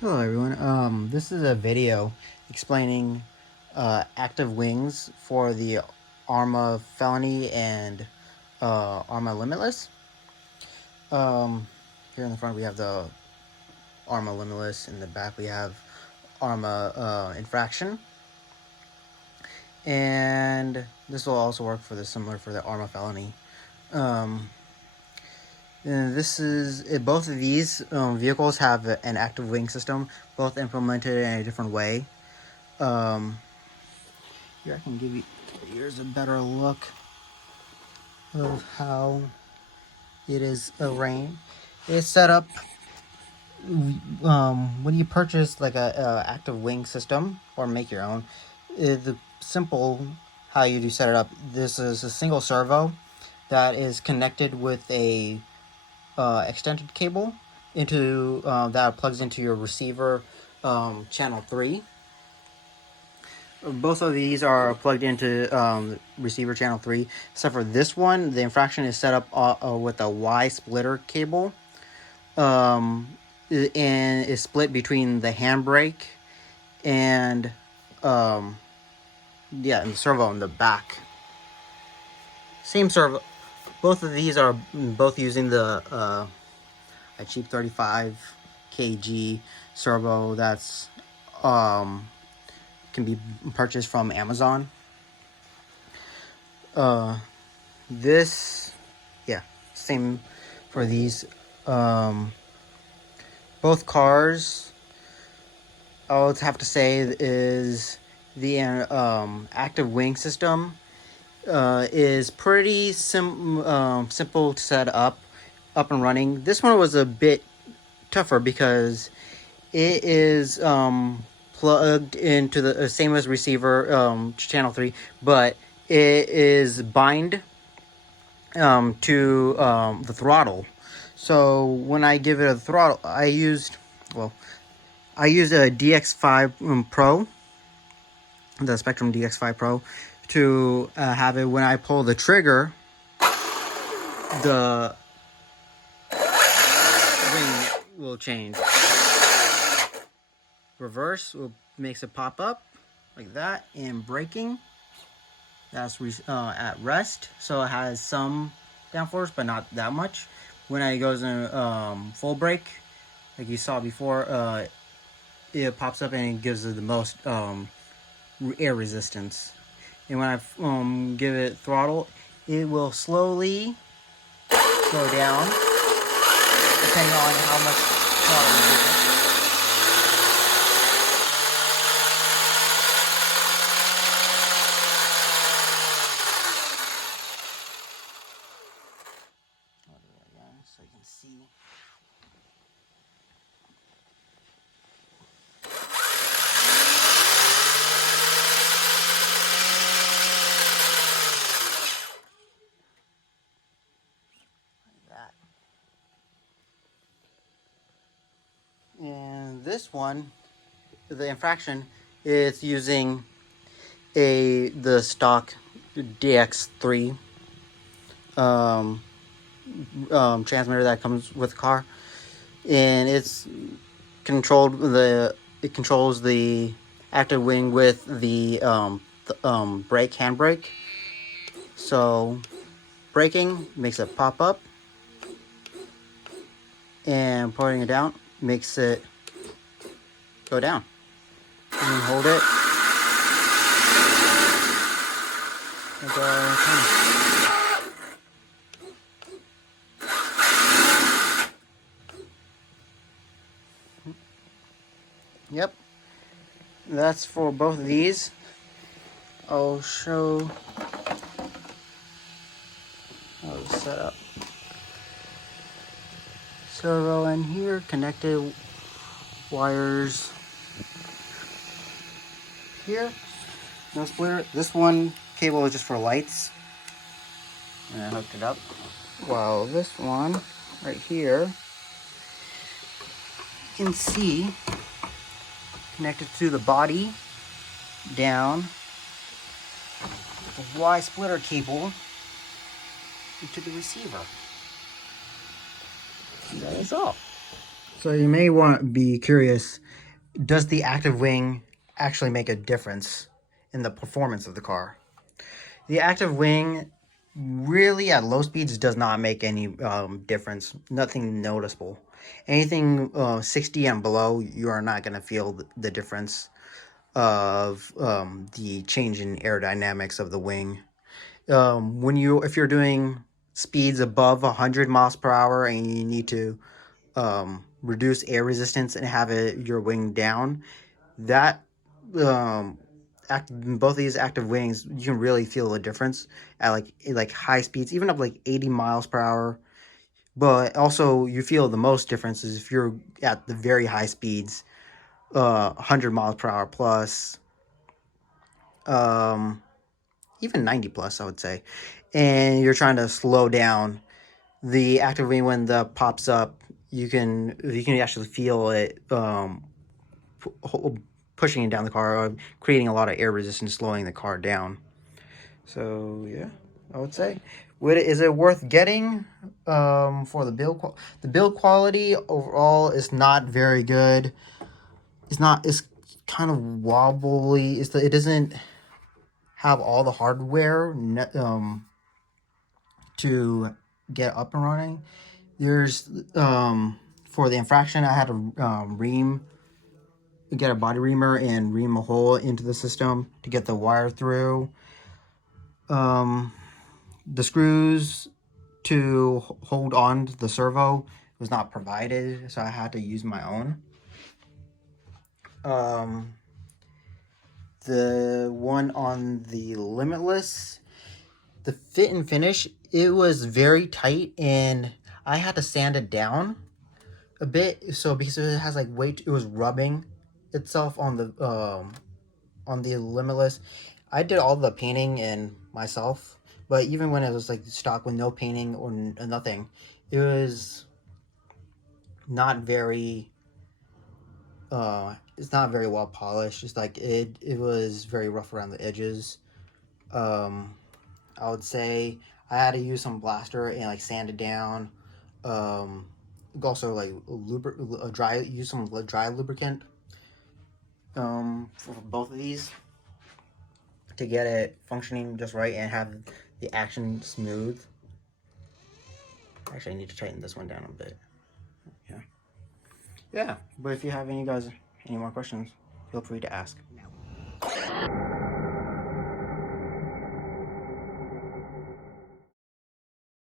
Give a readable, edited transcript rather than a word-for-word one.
Hello everyone. This is a video explaining active wings for the Arrma Felony and Arrma Limitless. Here in the front we have the Arrma Limitless. In the back we have Arrma Infraction. And this will also work for similar for the Arrma Felony. And both of these vehicles have an active wing system, both implemented in a different way. Here I can give you, here's a better look of how it is arranged. It's set up when you purchase like a active wing system or make your own. The simple how you do set it up. This is a single servo that is connected with a extended cable into that plugs into your receiver channel 3. Both of these are plugged into receiver channel 3, except for this one. The infraction is set up with a Y splitter cable, and is split between the handbrake and and the servo in the back. Same servo. Both of these are both using the a cheap 35 kg servo that's can be purchased from Amazon. Same for these. Both cars, I would have to say, is the active wing system is pretty simple to set up and running. This one was a bit tougher because it is plugged into the same as receiver channel 3, but it is bind to the throttle. So when I give it a throttle, I used a DX5 Pro, the Spectrum DX5 Pro, to have it when I pull the trigger, the wing will change. Reverse makes it pop up like that, and braking, that's at rest, so it has some downforce but not that much. When it goes in full brake, like you saw before, it pops up and it gives it the most air resistance. And when I give it throttle, it will slowly go down depending on how much throttle you give it. So you can see. Like that. And this one, the infraction, is using the stock DX3 transmitter that comes with the car, and it controls the active wing with the handbrake. So braking makes it pop up, and putting it down makes it go down. You can hold it. Yep, that's for both of these. I'll show how it's set up. Servo in here, connected wires here. No splitter. This one cable is just for lights, and I hooked it up. While this one right here, you can see connected to the body down the Y splitter cable into the receiver. That is all. So you may want to be curious, does the active wing actually make a difference in the performance of the car? The active wing really at low speeds does not make any difference, nothing noticeable. Anything 60 and below, you are not going to feel the difference of the change in aerodynamics of the wing. If you're doing speeds above 100 miles per hour and you need to reduce air resistance and have your wing down, that both of these active wings, you can really feel the difference at like high speeds, even up like 80 miles per hour. But also you feel the most differences if you're at the very high speeds, 100 miles per hour plus, even 90 plus, I would say, and you're trying to slow down. The active wing, when that pops up, you can actually feel it pushing it down the car, creating a lot of air resistance, slowing the car down. So yeah, I would say, is it worth getting for the build? The build quality overall is not very good. It's kind of wobbly. It doesn't have all the hardware to get up and running. There's for the infraction, I had to get a body reamer and ream a hole into the system to get the wire through. The screws to hold on to the servo was not provided, so I had to use my own. The one on the Limitless, the fit and finish, it was very tight, and I had to sand it down a bit. So because it has like weight, it was rubbing itself on the Limitless. I did all the painting and myself, but even when it was like stock with no painting or nothing, it was not very it's not very well polished. It's like it was very rough around the edges. I would say I had to use some blaster and like sand it down. Also like use some dry lubricant for both of these to get it functioning just right and have the action smooth. Actually, I need to tighten this one down a bit. Yeah. But if you have any more questions, feel free to ask.